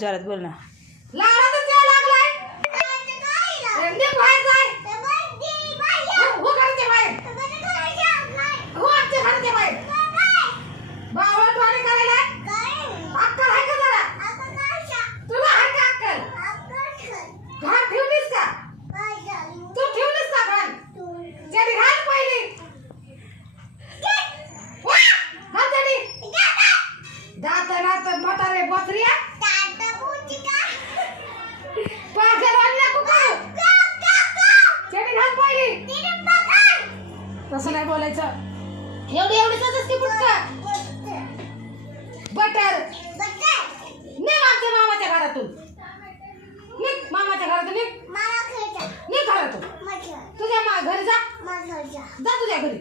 जोरात बोल ना. लाडाचा चहा लागलाय. निघ बाहेर जाय. हो घराच्या बाहेर. हो आमच्या घराच्या बाहेर. बावळटवाणी करायला अक्कल आहे का जरा? तुला आहे का अक्कल? घाण ठेवलीस का? तू ठेवलीस का घाण? जरी घाण पहिली घाण जरी दात नात म्हातारे बसरिया पागल आणल्या कुठं? जरी घाण पहिली तसं नाही बोलायचं. एवढी एवढी सजस की पुटका बटर निघ आमच्या मामाच्या घरातून. निघ मामाच्या घरातून. निघ घरातून. तुझ्या घरी जा. जा तुझ्या घरी.